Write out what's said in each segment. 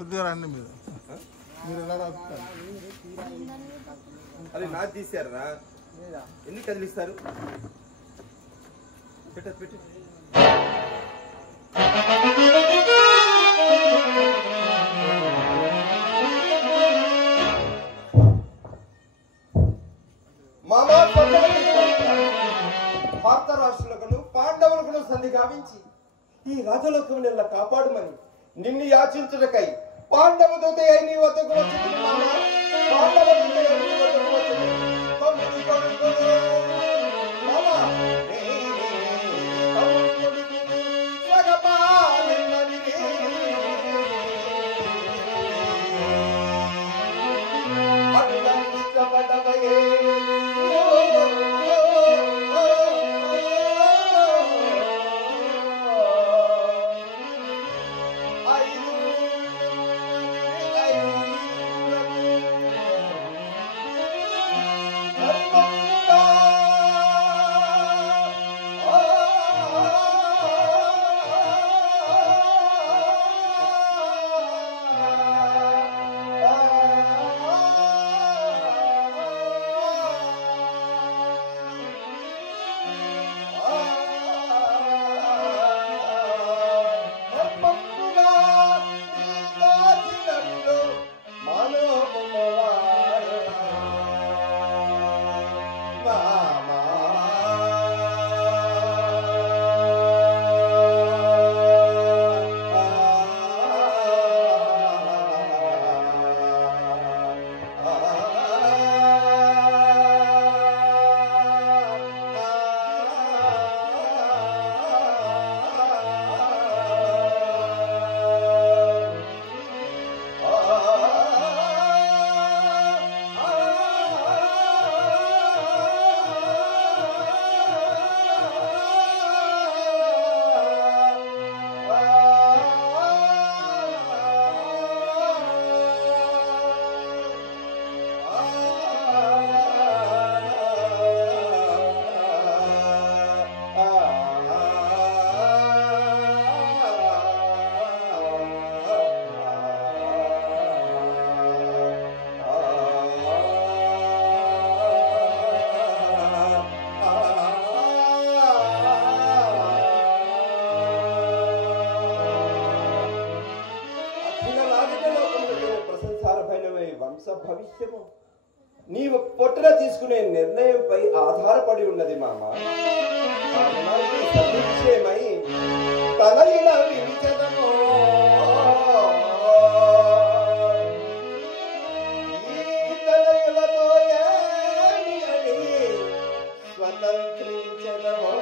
కొద్దిగా రండి మీరు ఎలా రాస్తారు అది నాది తీసారా ఎందుకు కదిలిస్తారు పెట్టి భారత రాష్ట్రులకు పాండవులకు సంధి గావించి ఈ రాజలోకం నెల కాపాడుమని నిన్ను యాచించుటకై పాండవ దూత అయి నీ వద్దకు వచ్చింది మామ. పాండవ దూత అయి నీ వద్దకు వచ్చింది. తమ్ముడి కొడుకులు మామ, తమ్ముడి కొడుకులు సగపాలిన్నది అట్లా ఇష్టపడవయే భవిష్యము నీవు పొట్టున తీసుకునే నిర్ణయంపై ఆధారపడి ఉన్నది మామ. విషయమై తన ఇలా వినిచదము ఈ తనయులతో స్వతంత్రించదము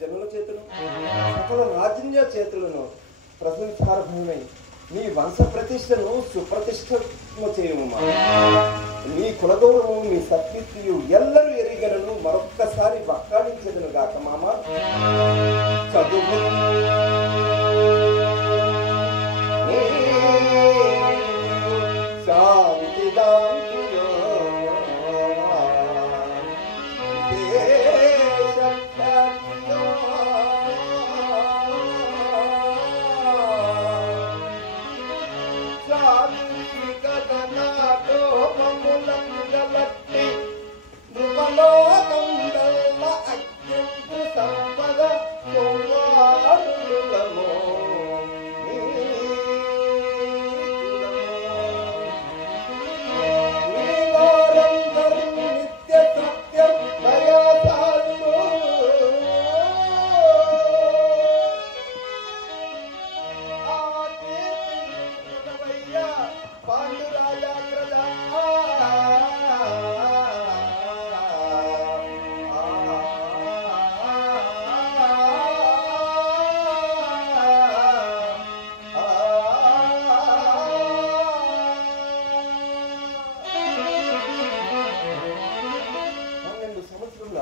జనుల చేతులు సకల రాజ్య చేతులను ప్రశంసార్హమై నీ వంశ ప్రతిష్టను సుప్రతిష్ఠము చేయము. నీ కులగౌరవం నీ సత్కీర్తియు ఎల్లరూ ఎరిగనను మరొక్కసారి వక్కాణించదను గాక మామ. చదువు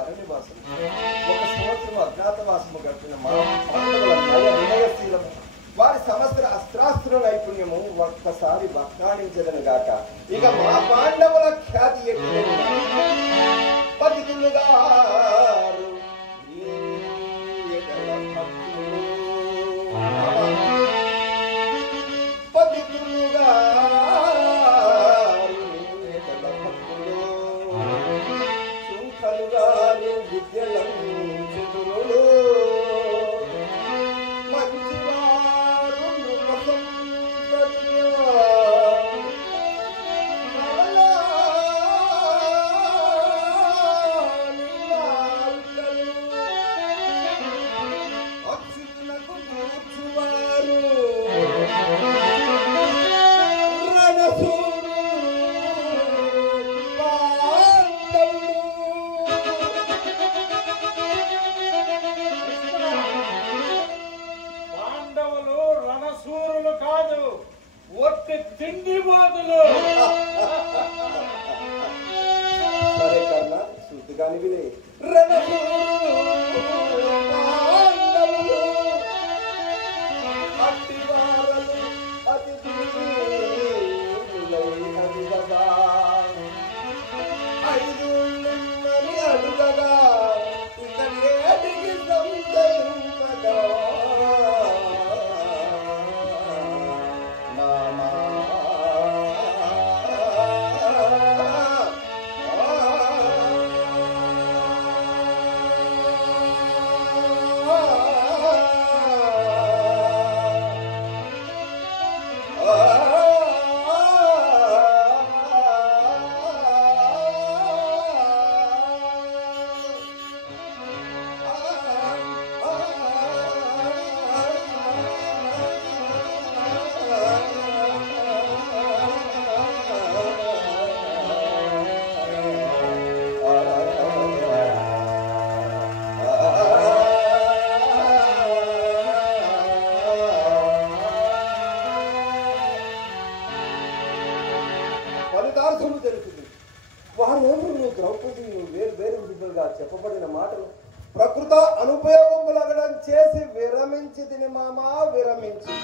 అరణ్యవాసం 1 సంవత్సరం అజ్ఞాతవాసము గడిపిన మా పాండవుల నయ వినయశీలము వారి సమస్త అస్త్రాస్త్ర నైపుణ్యము ఒక్కసారి వక్కాణించదను గాక. ఇక మా పాండవుల ఖ్యాతి ఎట్టి పతితులుగా సరే కన్నా శుద్ధిగాని వినే అడుగగా ఇక నేటికి సంతరింపగా ఫలితార్థము తెలుస్తుంది. వారెవరు ద్రౌపది వేరు వేరు విధులుగా చెప్పబడిన మాటలు ప్రకృత అనుపయోగములగడం చేసి విరమించి తిని మామా విరమించి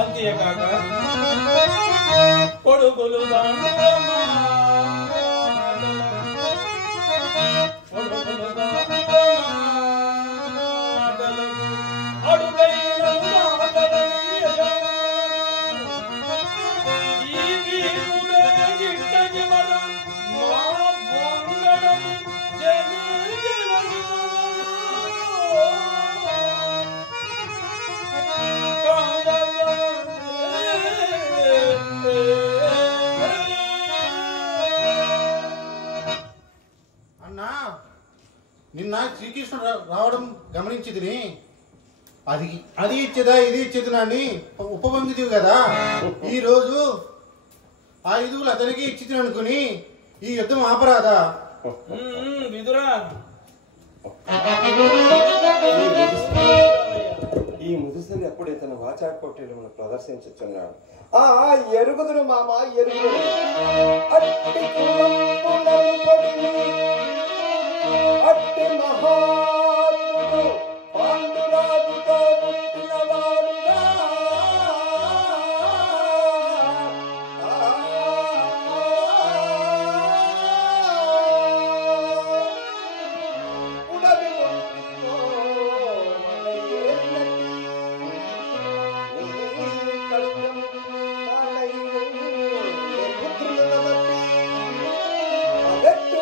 అంతేకాక కొడుకులు నిన్న శ్రీకృష్ణుడు రావడం గమనించి తిని అది ఇచ్చేదా ఇది ఇచ్చేదినా అని ఉపబంధిదివి కదా. ఈ రోజు ఆ ఇదువులు అతనికి ఇచ్చి అనుకుని ఈ యుద్ధం ఆపరాదా? ఈ ముదుసని ఎప్పుడే తన వాచాకోటేలను ప్రదర్శించుచున్నాడు. ఎరుగుదురు మామ ఎరుగుదురు అట్టి మహాత్ముడు పాండురాజుతో పుట్టినవాడుగా ఉడవి పుత్రులను బట్టి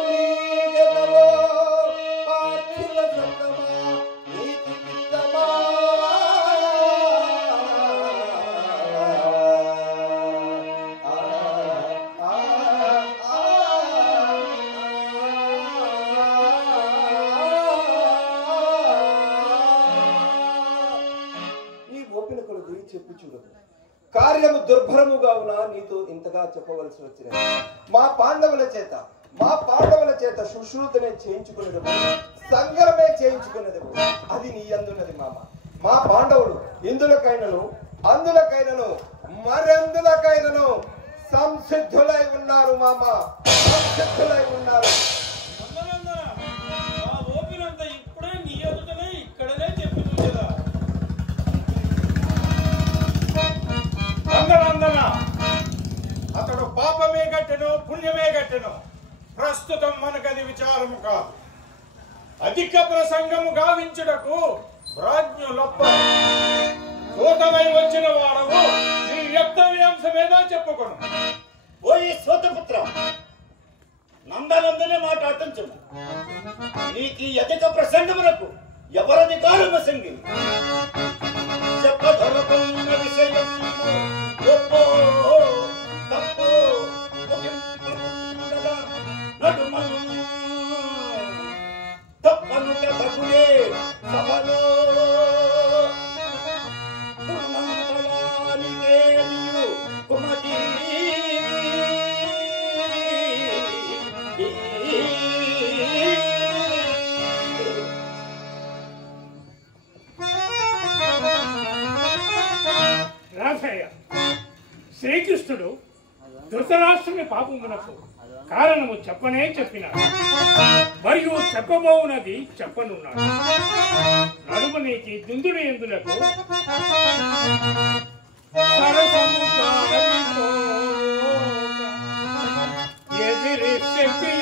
పోయి చెప్పి చూడు. కార్యము దుర్భరముగా ఉన్నా నీతో ఇంతగా చెప్పవలసి వచ్చినది. మా పాండవుల చేత సుశ్రుతనే చేయించుకునేదము, సంగరమే చేయించుకునేదము. అది నీ అందున్నది మామ. మా పాండవులు ఇందులకైనను అందులకైనను మరెందులకైనను సంసిద్ధులై ఉన్నారు మామ, సంసిద్ధులై ఉన్నారు. అతడు పాపమే గట్టెను పుణ్యమే గట్టెను. ప్రస్తుతం మనకది విచారము కాదు. అధిక ప్రసంగము గావించుటకు ప్రాజ్ఞులొప్ప సూతమై వచ్చిన వాడవు నీ వ్యక్తవ్యాంశమేదో చెప్పుకొను. ఓయి సూతపుత్ర, నందనందనే మాట అటంచము. నీకు అధిక ప్రసంగములకు ఎవరధికారము సంగిలి చెప్పదొరకున్న విషయం గొప్పో తప్పో నడుమం తప్పనుట తగులే సభలో దుర్మంతలానికే నీవు కుమతి శ్రీకృష్ణుడు ధృతరాష్ట్రుని పాపమునకు కారణము చెప్పనే చెప్పినాడు, మరియు చెప్పబోవునది చెప్పనున్నాడు. నడుమనికి దుందుడు ఎందులకు ఎదిరి శక్తి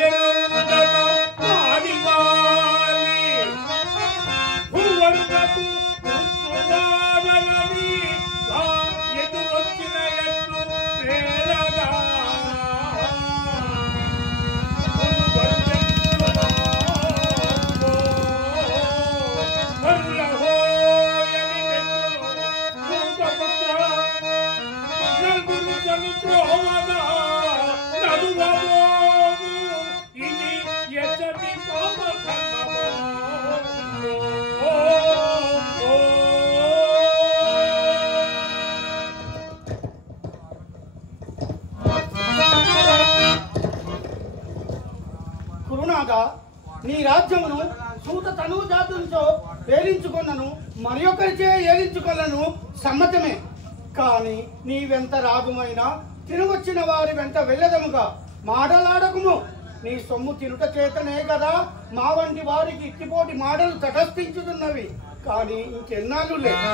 నీ రాజ్యమును సూత తనుజాతులతో ఏలించుకొన్నను, మరి ఒకరిచే ఏలించుకొనను సమ్మతమే. కాని నీవెంత రాజుమైనా తినవచ్చిన వారి వెంట వెళ్ళదముగా మాటలాడకుము. నీ సొమ్ము తినుట చేతనే కదా మా వంటి వారికి ఇట్టిపోటి మాటలు తటస్థించుతున్నవి. కానీ ఇంకెన్నాళ్ళు లేదు.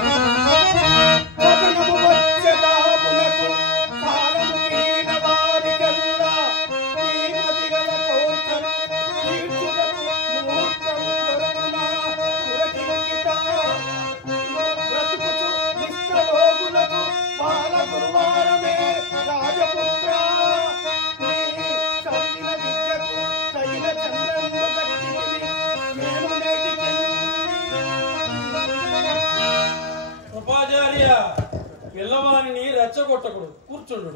పిల్లవాణిని రెచ్చగొట్టకూడదు. కూర్చుండు.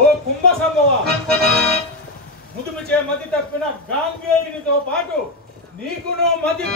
ఓ కుంభ సంభవ, ముదుముచే మతి తప్పిన గాంగేయునితో పాటు నీకును మతి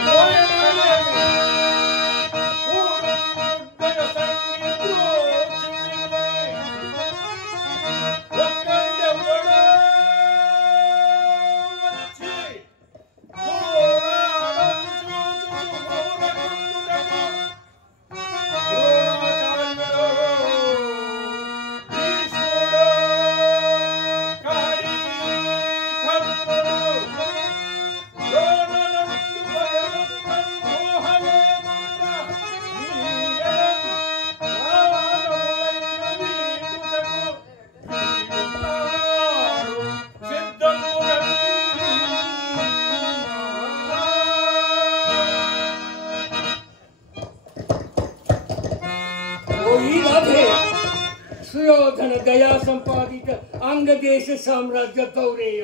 సుయోధన దయా సంపాదిత అంగదేశ సామ్రాజ్య గౌరేయ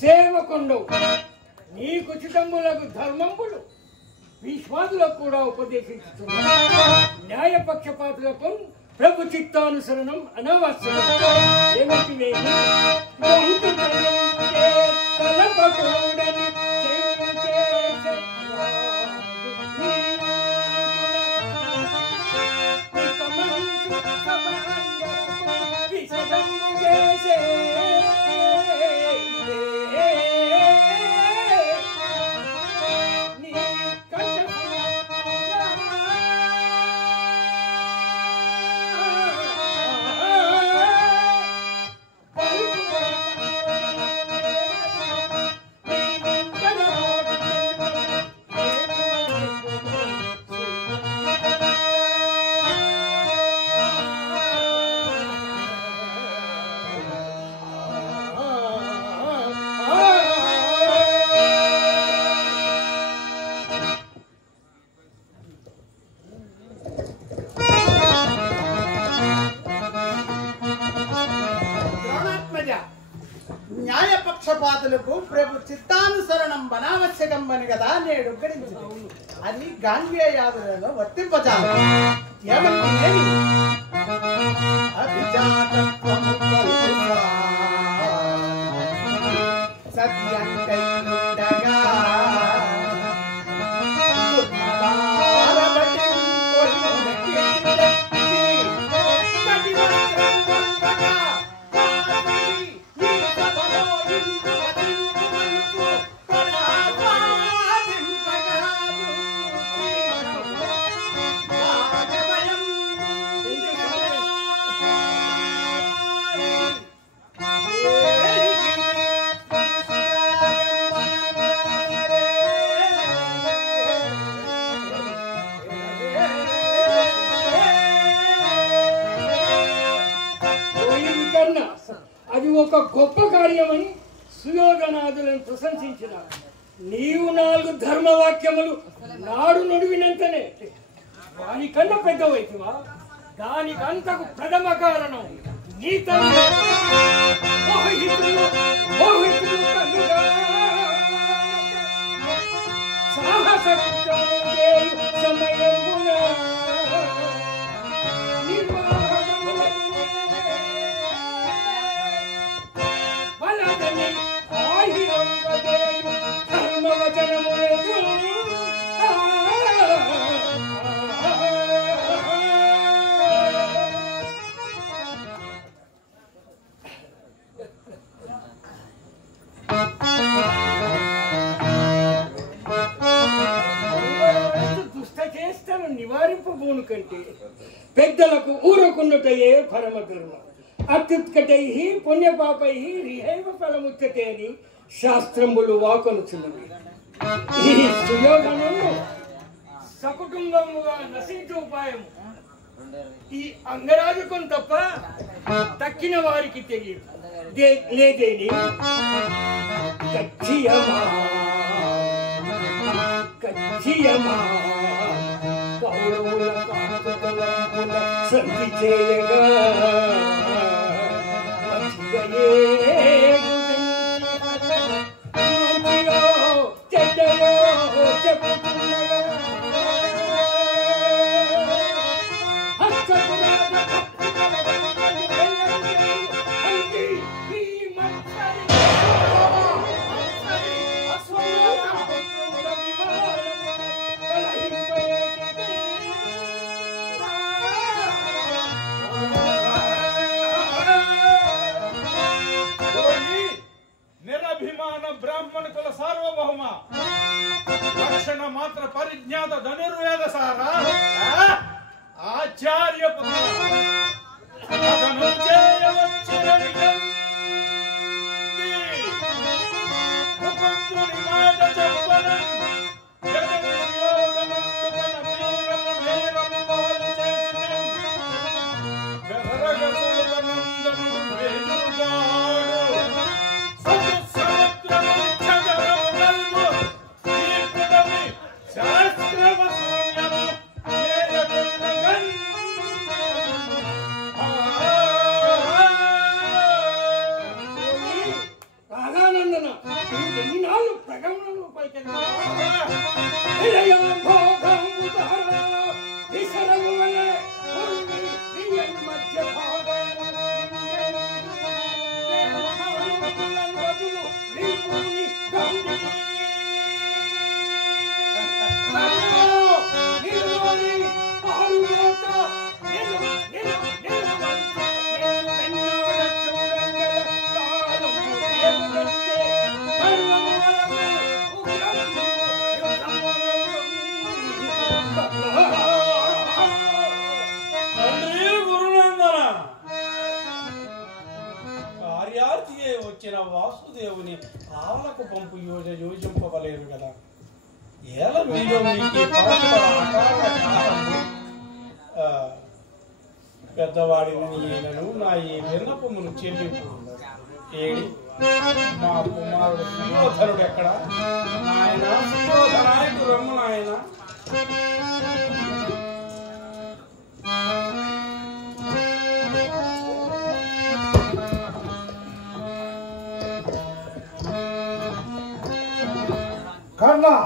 సేవకొండవు. నీకుచితములకు ధర్మంబులు విశ్వాదులకు కూడా ఉపదేశించుతున్నా. న్యాయపక్షపాతులకు ప్రభు చిత్తానుసరణం అనవసరం. ఏమిటి పక్షపాతులకు ప్రభు చిత్తానుసరణం బనావశ్యకం అని కదా నేడు గడించింది. అది గాంధేయాదులలో వర్తింపజాలి. ఏమంటే ఏమి అభిజాతత్వము కల్పుతా సత్యం కైకుండగా అది ఒక గొప్ప కార్యమని సుయోధనాదులను ప్రశంసించిన నీవు 4 ధర్మవాక్యములు నాడు నడువినంతనే వానికన్నా పెద్దవైతివా? దానికంతకు ప్రథమ కారణం నీ తల్లి సాహస సమయమున దుష్టచేష్టను నివారింపబోను కంటే పెద్దలకు ఊరకున్నటయే పరమధర్మం. అత్యుత్కటై పుణ్యపాపై రిహైవ ఫలముచ్యతే అని శాస్త్రములు వాకొనుచున్నవి. ఈ సుయోధనము సకుటుంబముగా నశించే ఉపాయము ఈ అంగరాజుకొని తప్ప తక్కిన వారికి తెలియదు. లేదేని కౌరవుల సంధి చేయగా బ్రాహ్మణ కుల సార్వభౌమ రక్షణ మాత్ర పరిజ్ఞాత ధనుర్వేద సార ఆచార్య వచ్చిన వాసుదేవుని ఆలకు పంపు యోజింపవలేరు కదా. ఏల మీలో మీకు పెద్దవాడిని నేనను నా ఈ విన్నపమును చెల్లింపు. ఏడి మా కుమారుడు సుయోధనుడు ఎక్కడ? ఆయన సుయోధనాయకు రమ్ము నాయన. అన్నా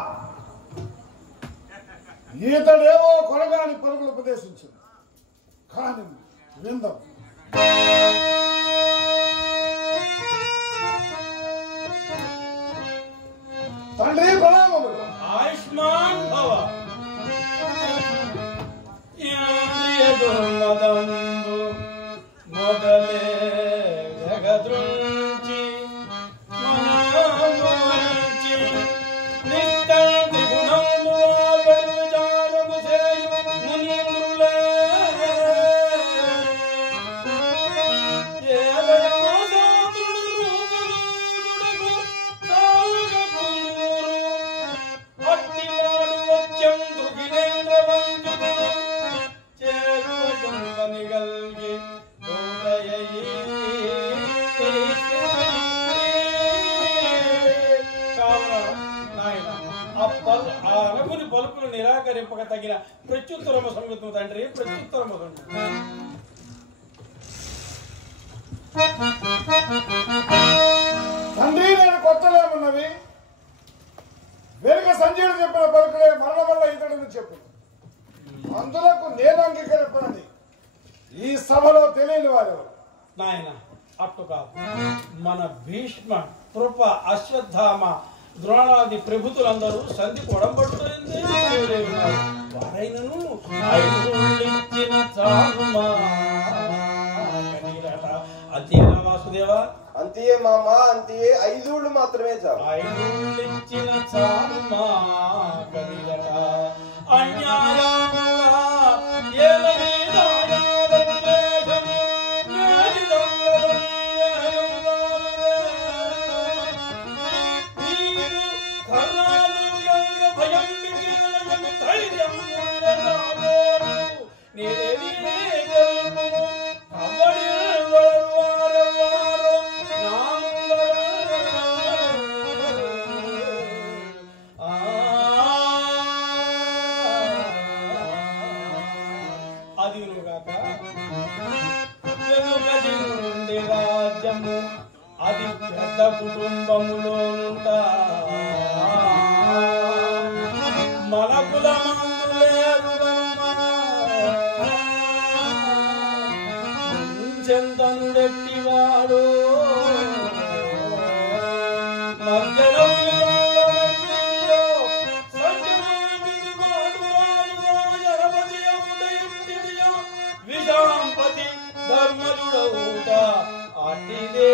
ఈతడేవో కొరగాని పరుగులు ఉపదేశించింది కానీ విందాం. తండ్రి ప్రణామములు. ఆయుష్మాన్ భవ. ఇంద్రియ దుర్మదంబు మొదలే జగదృంచి మనోరించి నిత్యం త్రిగుణము ఆపడు విచారము చేయు మునీంద్రులే. పలుకులు నిరాకరింపక తగిన ప్రత్యుత్తరము సంగతము తండ్రి, ప్రత్యుత్తరము తండ్రి నేను కొత్తలేమున్నవి వెనుక సంజయుడు చెప్పిన పలుకులే మరణ వల్ల ఇతడుని చెప్పు. అందులకు నేను అంగీకరింపనని ఈ సభలో తెలియని వారు నాయన. అట్టు కాదు, మన భీష్మ, కృప, అశ్వత్థామ, ద్రోణాది ప్రభుతులందరూ సంధి కొడంబడుతుంది. వారైనను అంతేనా వాసుదేవా? అంతే మామా, అంతే. 5 ఊళ్ళు మాత్రమే చాలు. 5 ఊళ్ళిచ్చిన చాలుమా కదిలట అన్యాయంగా అది పెద్ద కుటుంబములో మన కులమందులేరుచెంతనుడెట్టివాడు విజాంపతి ధర్మజుడవుట అట్టిదే.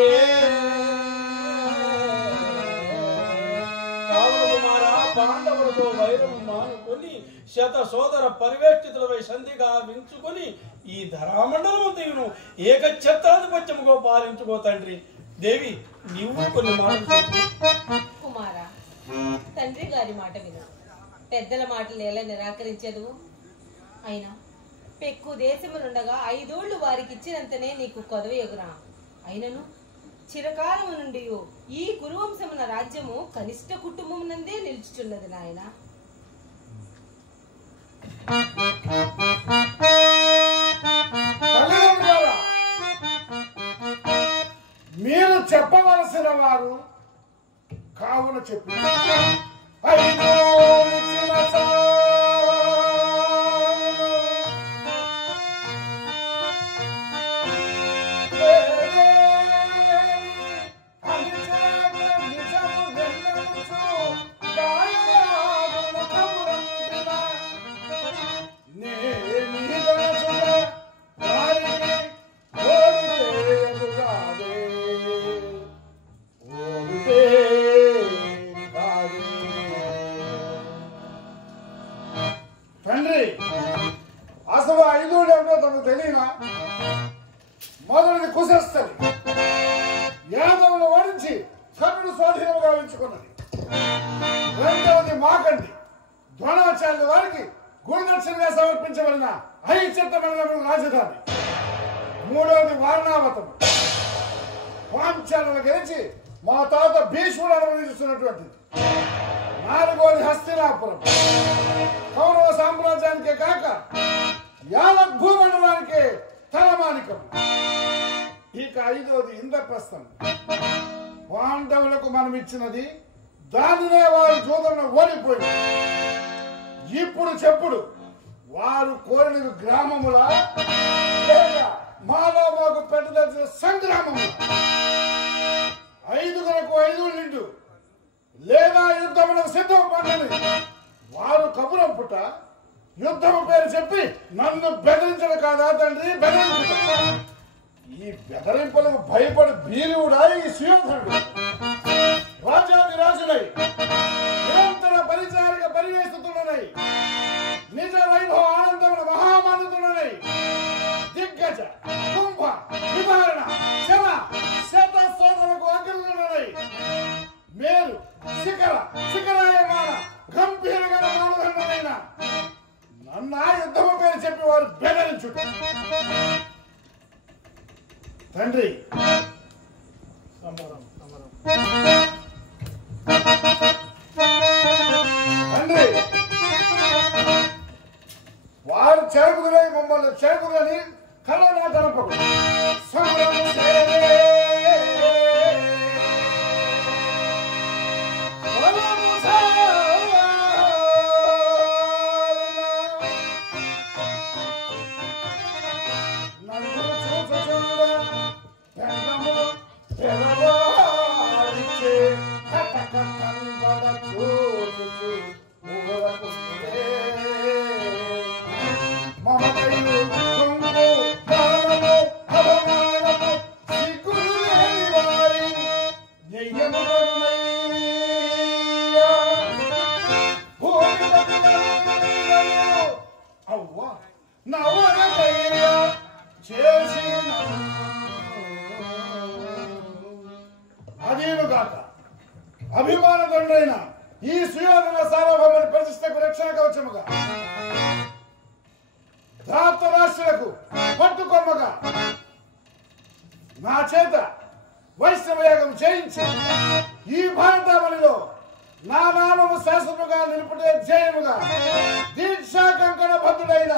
పాండవులతో వైరం మానుకొని శత సోదర పరివేష్టితులపై సంధిగా వించుకొని ఈ ధరామండలమంతయును ఏకఛత్రాధిపత్యముగా పాలించుకో తండ్రి. దేవి నీవు కొన్ని మాటలు. కుమారా, తండ్రి గారి మాట విను. పెద్దల మాటలు ఎలా నిరాకరించదు? అయినా పెక్కు దేశములుండగా 5 ఊళ్ళు వారికి ఇచ్చినంతనే నీకు కొదవ ఎగురా. అయినను చిరకాలము నుండి ఈ కురువంశమున రాజ్యము కనిష్ట కుటుంబమునందే నిలుచుచున్నది నాయన. మీరు చెప్పవలసిన వారు కావున చెప్పి తండ్రి అసలు 5 ఊళ్ళు ఏమిటో తనకు తెలియనా? మొదటిది కుశస్థలి, యాదవులు ఓడించి కర్ణుడు స్వాధీనము గావించుకున్నది. రెండవది మాకండి, ద్రోణాచార్యుల వారికి గురుదక్షిణగా సమర్పించబడిన ఐచిత్తమైన రాజధాని. మూడవది వారణావతం, పాంచాలను గెలిచి మా తాత భీష్ముడు అనుభవిస్తున్నటువంటిది. నాలుగోది హస్తినాపురం, కౌరవ సామ్రాజ్యానికే కాక యావత్ భూమండలానికే తలమానికం. ఇక 5వది ఇంద్రప్రస్థం. పాండవులకు మనం ఇచ్చినది దానినే వారు జూదంలో ఓడిపోయింది. ఇప్పుడు చెప్పుడు వారు కోరినది గ్రామముల లేక మాలో మాకు పెట్టదలిచిన సంగ్రామముల? 5 నిండు లేదా యుద్ధములకు సిద్ధపడని వారు కబురం పుట్ట యుద్ధము పేరు చెప్పి నన్ను బెదిరించడం కాదా తండ్రి? బెదిరించడం. ఈ బెదిరింపులకు భయపడి బీరువుడా ఈ సుయోధనుడు? రాజాదిరాజులై నిరంతర పరిచారిక పరివేశితులనై నిజ వైభవ ఆనందముల మహామానుతులనై దిగ్గజ కుంభ విధారణ శమ శత సోదరులకు అగ్రులనై మేరు శిఖరాయమాన గంభీరగా మానధనులైన నన్న యుద్ధము పేరు చెప్పి వారు బెదిరించు. తండ్రి తండ్రి వారు చెరుకులై మమ్మల్ని చెరుకులని కలనా జరపకు. అదేనుగాక అభిమానదండైన ఈ సుయోధన సార్వభౌముని ప్రతిష్టకు రక్షణ కవచముగా ధార్తరాష్ట్రులకు పట్టుకొమ్మగా నా చేత వైష్ణవయాగం చేయించి ఈ భారతావనిలో నా నామము శాశ్వతముగా నిలుపుటే జయముగా దీక్షా కంకణ బద్ధుడైన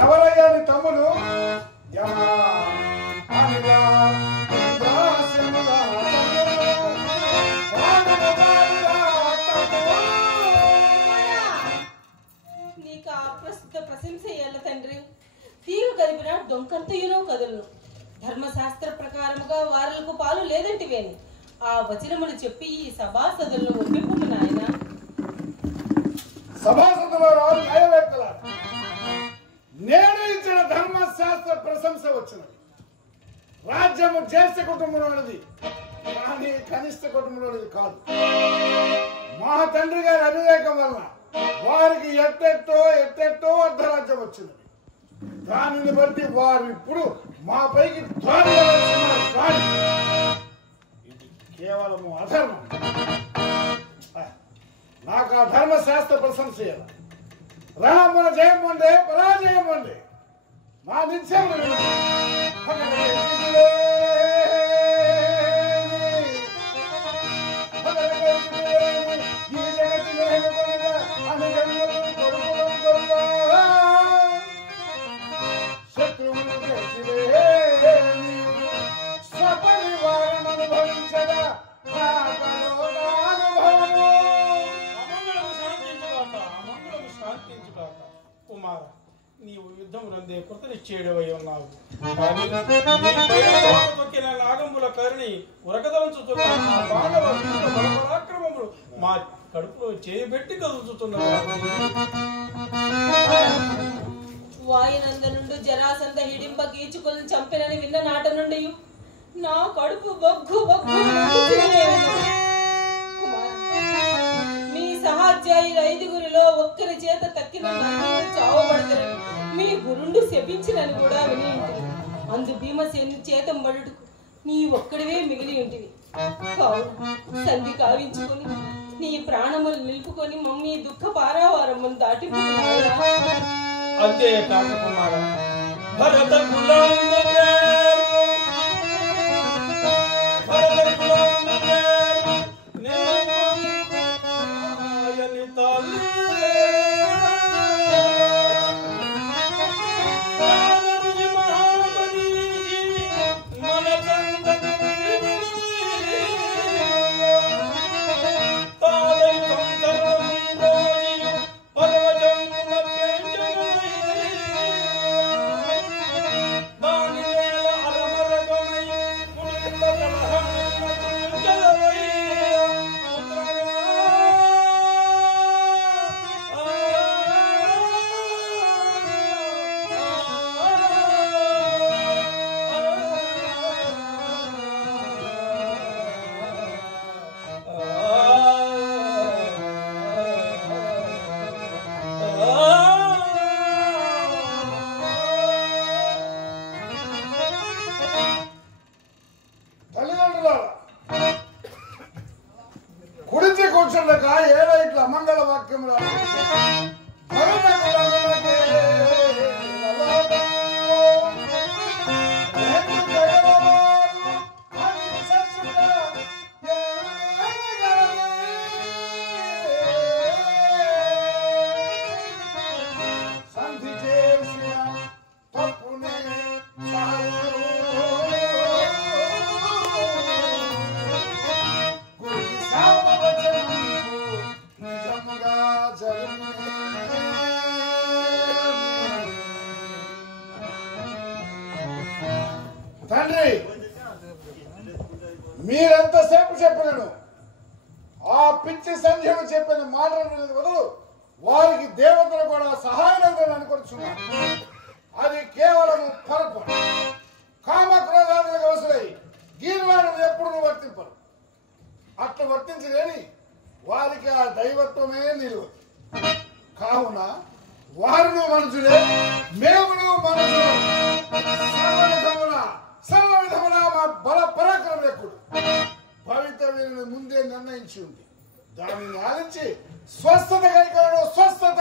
ఎవరయ్యా నీ తమ్ముడు? నీకు ఆ ప్రశంస ఎల్ల తండ్రి. తీరు కలిపిన డొంకంతయునో కదులను ధర్మశాస్త్ర ప్రకారముగా వారలకు పాలు లేదంటివేని ఆ వచనములు చెప్పి ఈ సభాసదులను ఒప్పింపు నాయన. సభాసదులో రాజు న్యాయవేత్తల నేను ఇచ్చిన ధర్మశాస్త్ర ప్రశంస వచ్చినది. రాజ్యము జ్యేష్ఠ కుటుంబంలోనిది కానీ కనిష్ట కుటుంబంలోనిది కాదు. మా తండ్రి గారి అవివేకం వలన వారికి ఎట్టెట్టో అర్ధరాజ్యం వచ్చినది. దానిని బట్టి వారు ఇప్పుడు మా పైకి ఇది కేవలము అధర్మం. నాకు ఆ ధర్మశాస్త్ర ప్రశంస చేయాలి. రాముల జయం ఉండే పరాజయం ఉండే మా నిత్యం శత్రువులు స్వపరివారం అనుభవించదా కుమార నీవు యుద్ధం నందే కృతనిశ్చయుడవై ఉన్నావు. తొక్కిన నాగముల కరుణి ఉరకదలంచుతున్న పరాక్రమములు మా కడుపులో చేయబెట్టి కదులుతున్నది. వాయునందనుండు జరాసంద హిడింప కీచుకొని చంపినని విన్న నాట నుండి నా కడుపు బొగ్గు బొగ్గు మండుతూనే ఉన్నది. కుమారా, మీ సహాధ్యాయులు 5గురిలో ఒక్కరి చేత తక్కిన నలుగురు చావబడతారని మీ గురుండు శపించినని కూడా విని ఉంటుంది. అందు భీమసేని చేతంబడుకు నీ ఒక్కడివే మిగిలి ఉంటివి. కావున సంధి కావించుకొని నీ ప్రాణములు నిలుపుకొని మమ్మీ దుఃఖ పారావారమ్మను దాటిపోయినా. అంతే కాక కుమార, భరత కులాంగునే తండ్రి, మీరెంతసేపు చెప్పినను ఆ పిచ్చి సంధ్యను చెప్పిన మాటలు వదలు వారికి దేవతలు కూడా సహాయం అనుకొచ్చున్నారు. అది కేవలం పొరపాటు. కామక్రోధాదులకు అవసరై గీర్వాణం ఎప్పుడు వర్తింపరు. అట్లా వర్తించలేని వారికి ఆ దైవత్వమే నిలువ. కావున వారును మనుషులే, మేమును మనుషులు. సర్వ విధముల మా బల పరాక్రమం ఎక్కుడు భవితవ్యుని ముందే నిర్ణయించి ఉంది. దానిని ఆలించి స్వస్థత కలిగడం స్వస్థత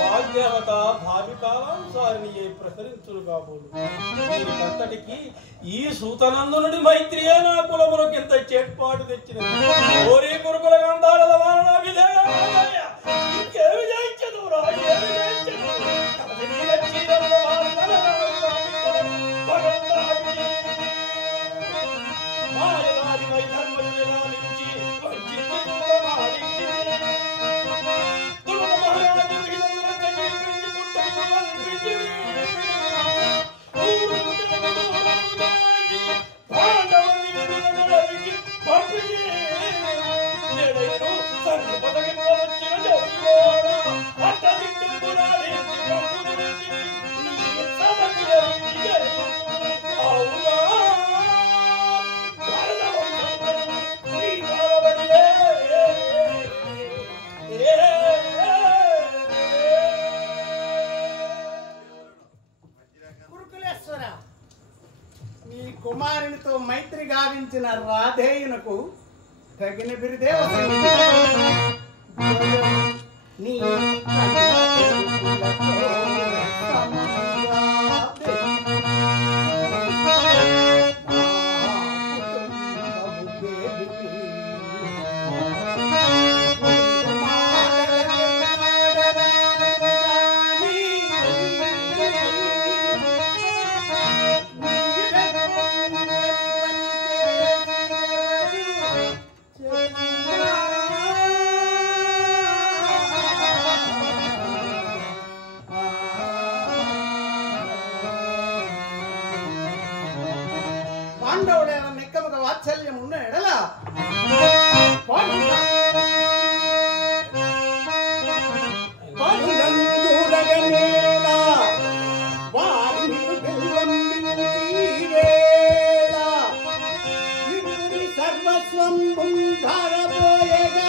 వాగ్దేవత భావి కాలానుసారిని ప్రసరించును కాబోలు. దీనికంతటికి ఈ సూతనందునుడి మైత్రియే నా కులములకు ఎంత చేట్పాటు తెచ్చినది. ఓరి కురుకుల గంధాల వారణ ఇంకేమి జయించదు రా, ఏమి జయించదు. మాయదారి వైధర్మని లాలించి కుమారునితో మైత్రి గావించిన రాధేయునకు తగిన బిరుదే నీ పాండవుడైన నిక్కముగా వాత్సల్యం ఉన్న ఎడల సర్వస్వం ధారపోయేగా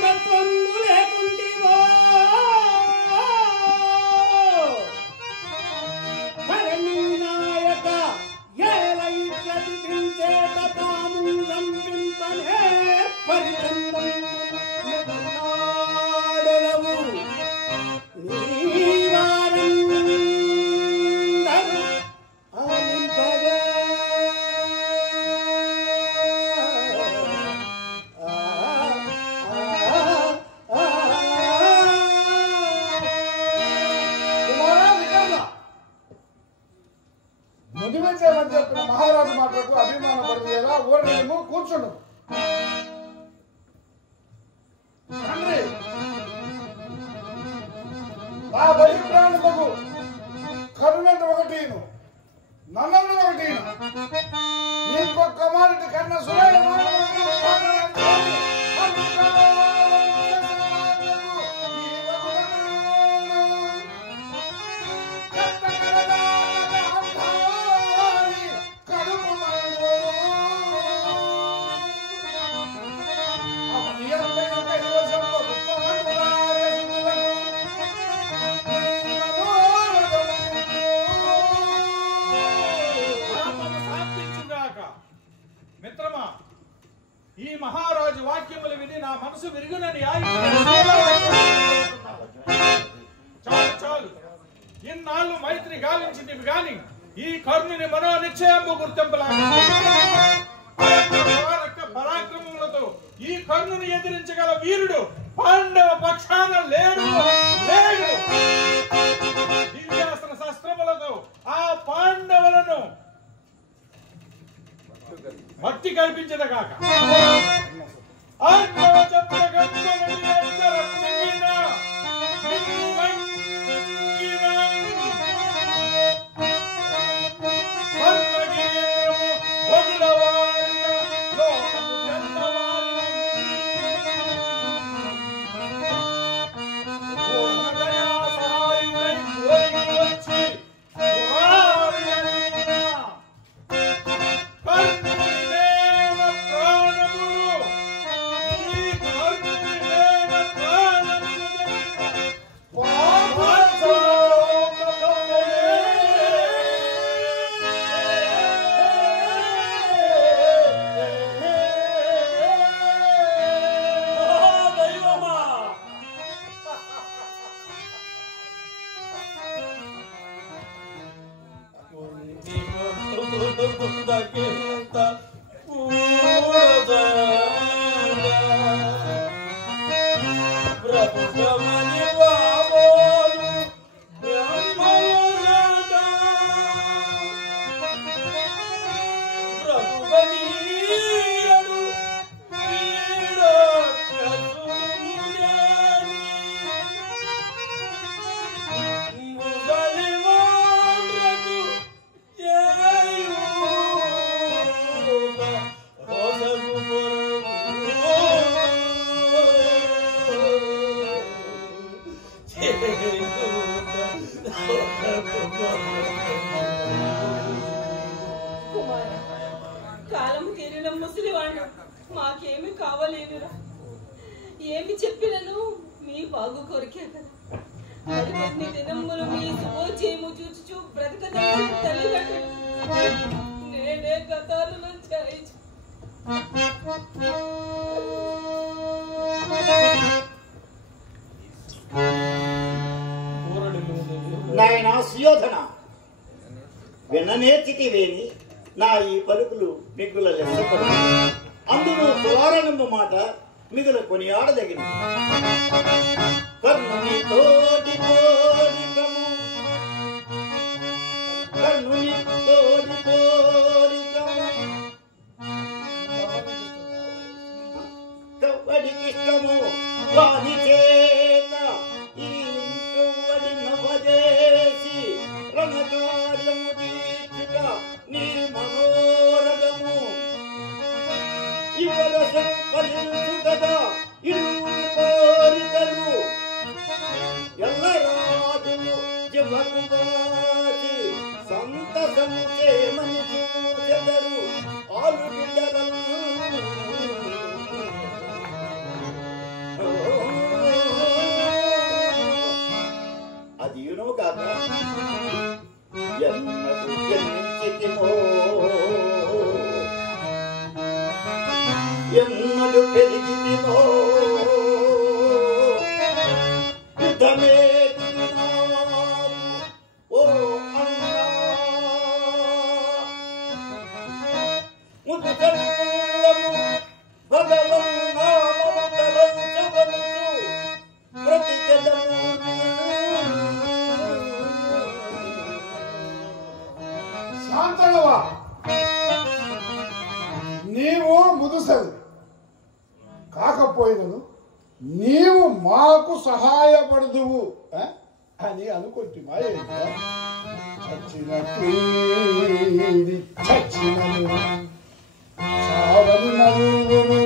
స్వతంత్రత్వం లేకుంటివో నాయక ఏలైత్యే తాము రంపింపనే పరిచందం ముదిమించేమని చెప్పిన మహారాజు మాటలకు అభిమానపడదు ఎలా ఓడము కూర్చుండు. తండ్రి నా బలిప్రాణులకు కరుణంత ఒకటిను నన్ను ఒకటిను ఇంకొక మాటి కన్నా సులైన మిత్రమా, ఈ మహారాజు వాక్యములు విని నా మనసు విరుగునని చాలు చాలు. ఇన్నాళ్ళు మైత్రి గావించింది గాని ఈ కర్ణుని మనో నిశ్చయము గుర్తింపలాగా పరాక్రమములతో ఈ కర్ణుని ఎదిరించగల వీరుడు పాండవ పక్షాన లేడు లేడు. దివ్యాస్త్ర శస్త్రములతో ఆ పాండవులను మట్టి కల్పించదు కాక కాలం తీరిన ముసలివాణ్ణి మాకేమి కావలేనురా. ఏమి చెప్పినను మీ బాగు కొరికే కదా. మరికొన్ని దినములు మీ శుభోజయము చూచుచు బ్రతకదలిచిన తల్లిదండ్రులు నేనే గతాలను చేయించు. నాయన సుయోధన, విననేర్చితివేని నా ఈ పలుకులు మిగుల లెక్కపడు. అందులో తులారణము మాట మిగుల కొనియాడదగిన కర్ణుని తోడి కోరికము, కర్ణుని తోడి కోరికము కవ్వడికిష్టము వాని చేత ఈ కవ్వడి నవదేశి రణకార్యము జపకువాచి సంతసంచే మనిషి చెదరు ఆలు బిడ్డలను అది యూనో కాక ఎన్నడు జన్మించితిమో ఎన్నడు పెరిగితిమో యుద్ధమే ఓ అన్నా ముద్దులము భగవన్నామముతలం చదలుచు ప్రతి జలము శాంతనవా, నీవు ముదుసలి కాకపోయినను నీవు మాకు సహాయపడదువు అని అనుకుంటుమా? చచ్చినట్టు చచ్చినను చావని నలుగురు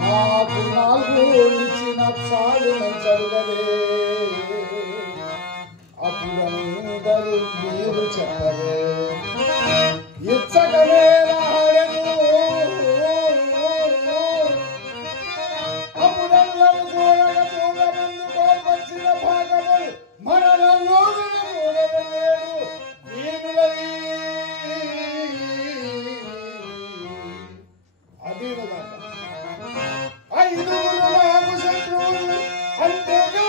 మాకు నాలుగు ఇచ్చిన చాలు చదువలే అప్పుడు మీరు చెప్పలే ఇచ్చకమే రాడెను అప్పుడెల్లం చూడగ చూడమందుకో వచ్చిన భాగము మన నల్లోదున మూడలేడు వీరులై అదీనుదాక ఐదుగురు నాకు శత్రువులు అంతేగా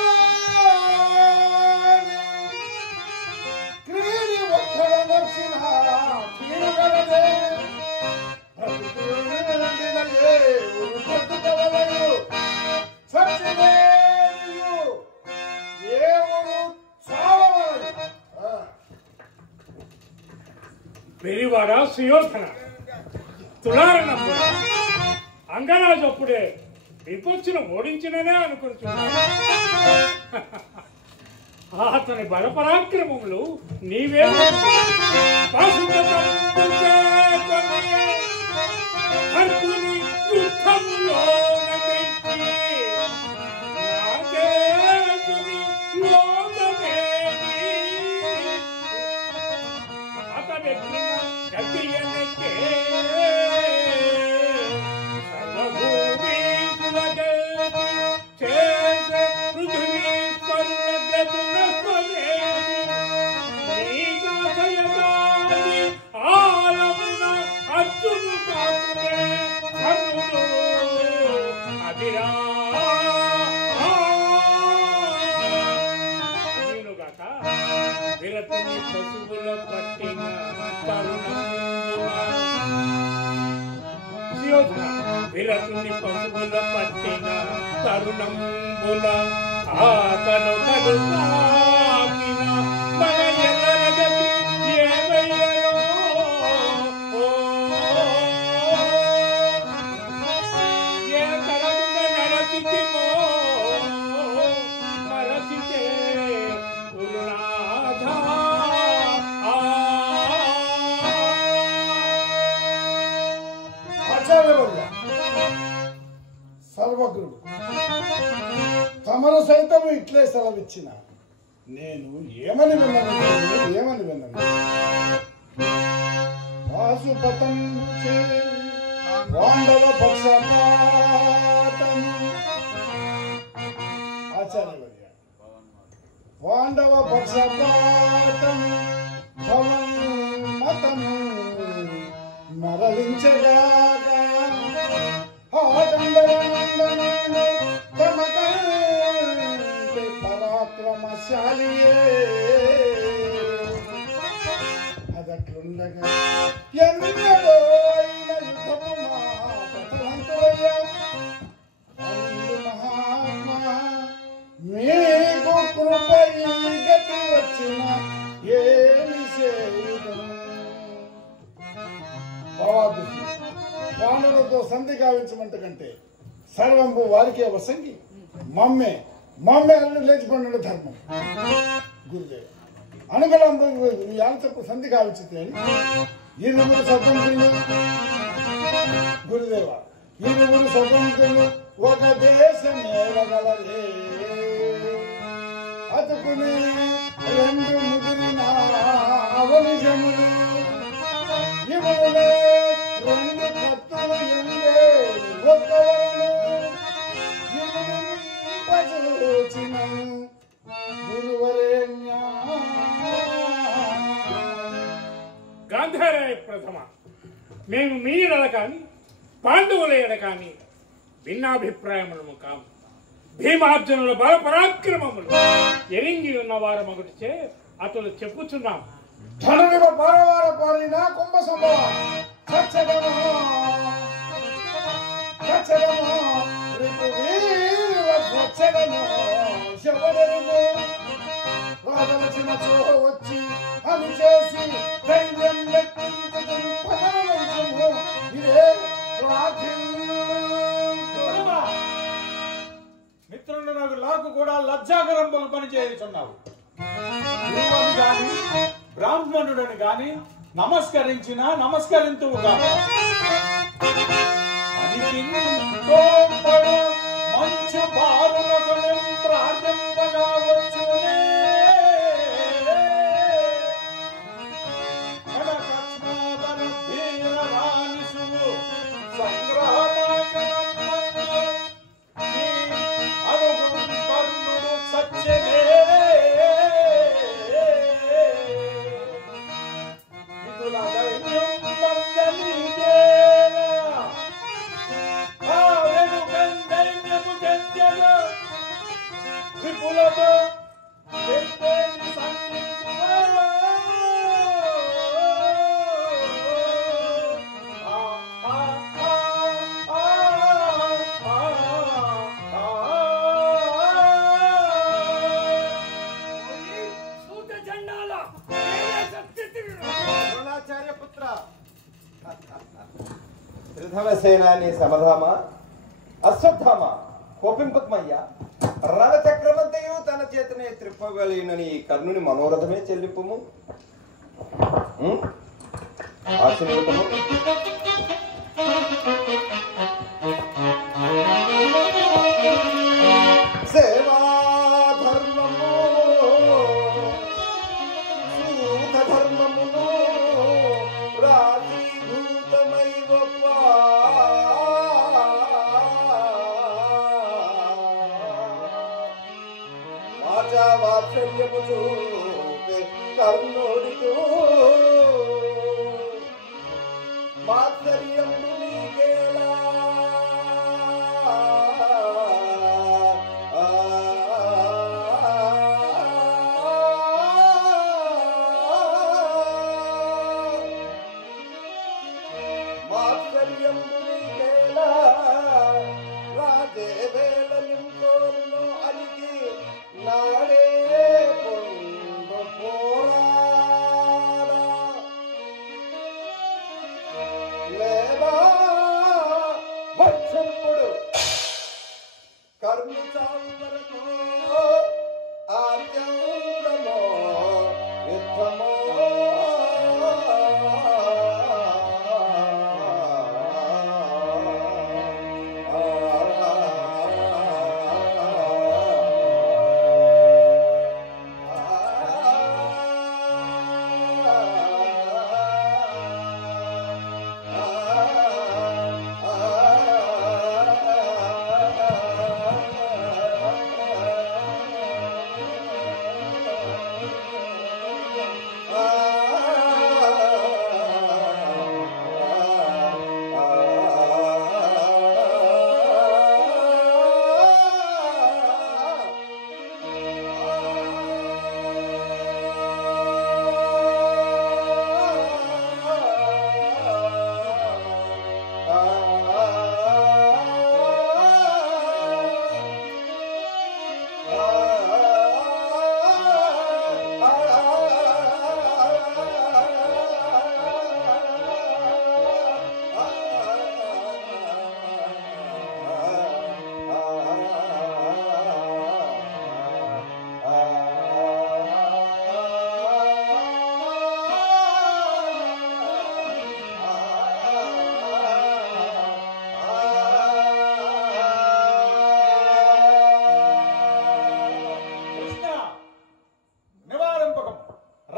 క్రీడి ఒక్కడ నచ్చిన కీడుగలదే బ్రతుకులే ఉరుకొట్టుకవలయు సత్యమేయు దేవుడు చావవలె. పెరివాడ సుయోధన తులారనప్పుడు అంగరాజప్పుడే విపత్తును ఓడించిననే అనుకుంటున్నాను. అతని బలపరాక్రమములు నీవే విరతిని పశువుల పట్టిన విరతుని పశువుల పట్టిన తరుణంబుల ఆతను కడుపాకిన మన ఎల్లరగతి ఏమయ్యో ఏ తరమున నరచితిమో మరచితే గురునాథా సర్వగురుడు తమరు సైతము ఇట్లే సెలవిచ్చిన నేను ఏమని విన్నాను వాసుపతం వాండవ పక్షపాతం ఆచార్యవర్య వాండవ పక్షపాతం భవం మతము మరలించగాక పరాక్రమశాలియే అదట్లుండగా ఎన్నడో అయిన యుద్ధము మా ప్రతివంతులయ్యా మహాత్మా మీకు కృప ఈ గతి వచ్చిన ఏమి చేయుదును? వానరులతో సంధి గావించమంట కంటే సర్వంబు వారికే వసంగి మమ్మే అని లేచిపోయిన ధర్మం. గురుదేవ అనుగలంబు యాలచప్పు సంధి గావించితే ఇరువురు స్వతంత్రులు గురుదేవ ఇరువురు స్వతంత్రులు ఒక దేశమేవగలరే అతుకుని రెండు ముదిరిన అవని జములు ఇవలే రెండు కత్తులు ఎండే ఒక్కవరను ఇరుపజలోచిన గురువరేణ్య. గాంధారాయ ప్రథమ, మేము మీ ఎడల కానీ పాండవుల ఎడ కానీ భిన్నాభిప్రాయములము కాము. భీమార్జునుల బల పరాక్రమములు ఎరింగి ఉన్న వారు ఒకటిచే అతడు చెప్పుచున్నాం. ధనుడివ పరవార పారిన కుంభ సంభవ సచ్చదము రిపు వీర సచ్చదము శవదరుగు రాదలచిన చోహ వచ్చి అని చేసి ధైర్యం లెక్కించు పదనము ఇదే మిత్రుడు నాకు కూడా లజ్జాకరంబులు పని చేయుచున్నావు. గురువుని గాని బ్రాహ్మణుడని గాని నమస్కరించినా నమస్కరింతువు గాని మంచు బారులకు ప్రార్థింపగా వచ్చునే త్రిధవసేనాని సమధామ అశ్వత్థామ కోపింపకమయ్యా. రణచక్రమంతయు తన చేతనే త్రిప్పగలిగినని ఈ కర్ణుని మనోరథమే చెల్లింపుము. ఆశీర్వదము. సేవా ధర్మము సూత ధర్మమును రాజీభూతమై వాత్సల్యము చూపే కర్ణుడికు మాత్సర్యము నీకేలా. మాత్సర్యము నీకేలా రాజే వేల నింకోరును అలికి నాడే పొందు పోరాడా.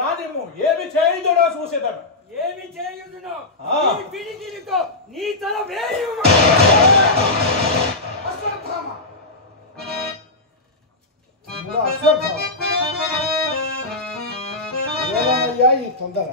కానిము ఏమి చేయుదుడో చూసేదను. ఏమి చేయుదునో ఆ. నీ పిడికిలితో నీ తల వేయు. అశ్వత్థామ ఇందులో అశ్వత్థామ ఏమయ్యా ఈ తొందర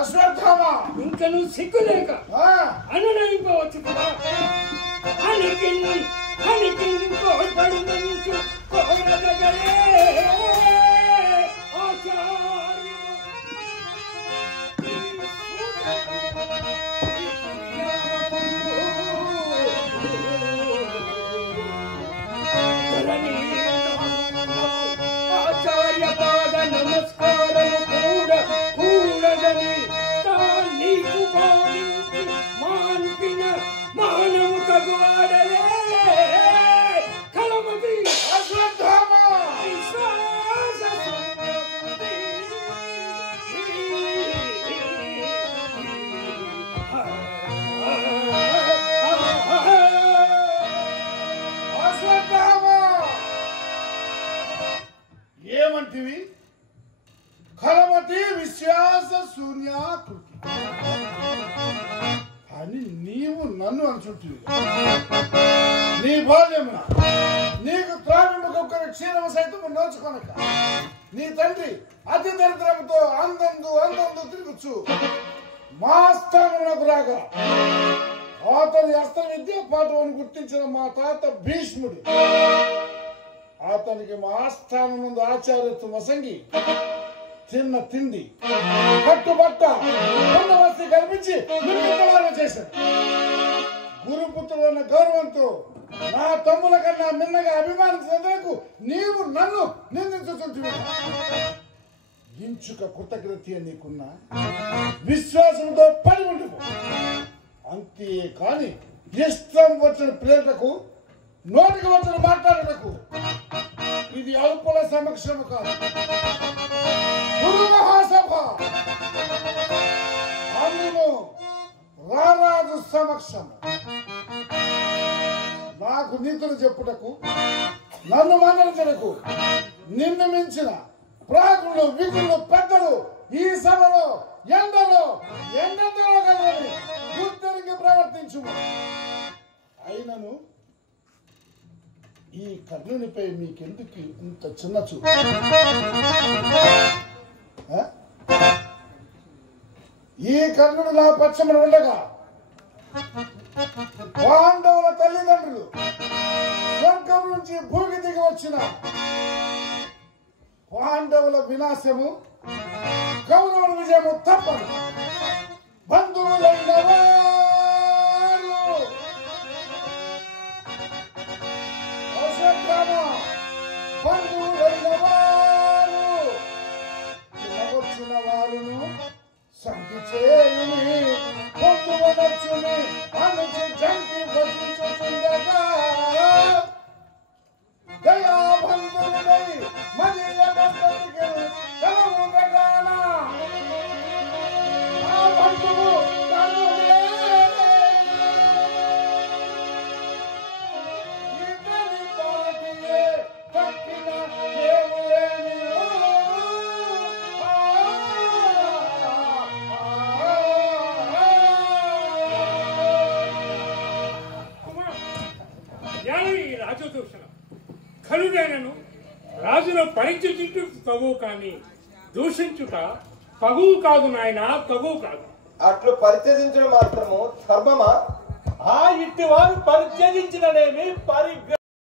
అశ్వత్థామ ఇంకా నువ్వు సిగ్గులేక అనునయింపవచ్చు కదా. ఆచార్య పాద నమస్కారము కూడా కూడదని నీకు భావించి మాన్పిన మానవు తగువాడలే కలమది అశ్వత్థామ విశ్వాస సున్నతి. అశ్వత్థామ ఏమంటివి కలమతి విశ్వాస శూన్యాకృతి అని నీవు నన్ను అనుచుంటివి. నీ బాల్యమున నీకు త్రావిముఖొక్కరి క్షీరము సైతము నోచుకొనక నీ తండ్రి అతి దరిద్రముతో అందందు తిరుగుచు మా స్థానమునకు రాగా అతని అస్త్ర విద్య పాఠమును గుర్తించిన మా తాత భీష్ముడు అతనికి మా ఆస్థానం ముందు ఆచార్యత్వం వసంగి తిన్న తిండి కట్టుబట్ట వస్తి కల్పించి నిర్మితవారం చేశాడు. గురుపుత్రులన్న గౌరవంతో నా తమ్ముల కన్నా మిన్నగా అభిమానించినందుకు నీవు నన్ను నిందించుతుంటివి. ఇంచుక కృతజ్ఞత నీకున్న విశ్వాసంతో పని ఉండిపో. అంతే కాని ఇష్టం వచ్చిన ప్రేరణకు నోటికి వచ్చిన మాట్లాడటకు ఇది అల్పుల సమక్షము కాదు, గురు మహాసభ. అందులో రారాజు సమక్షము. నాకు నీతులు చెప్పుటకు నన్ను మందలించటకు నిన్ను మించిన ప్రాగులు విగులు పెద్దలు ఈ సభలో ఎండలో కలవని గుర్తెరిగి ప్రవర్తించు. అయినను ఈ కర్ణునిపై మీకెందుకు ఇంత చిన్న చూపు? ఈ కర్ణుడు నా పక్షమున ఉండగా పాండవుల తల్లిదండ్రులు స్వర్గం నుంచి భూమి దిగి వచ్చిన పాండవుల వినాశము కౌరవుల విజయము తప్పదు. బంధువులైన బంధువులైన వచ్చిన వారును సంధి చేయుని పొందువనొచ్చుని అనుచి జంకి భజించుచుండగా దయాబంధువులై మదియ బంధువుకి తలముండగాన ఆ బంధువు కనులే ఎలా ఈ రాజు దూషణం కలుడైనను రాజును పరిచయించుట తగువు కానీ దూషించుట తగువు కాదు నాయన, తగువు కాదు. అట్లు పరిచయించడం మాత్రము ధర్మమా? ఆ ఇంటి వారు పరిత్యజించిననేమి పరిగ్రహ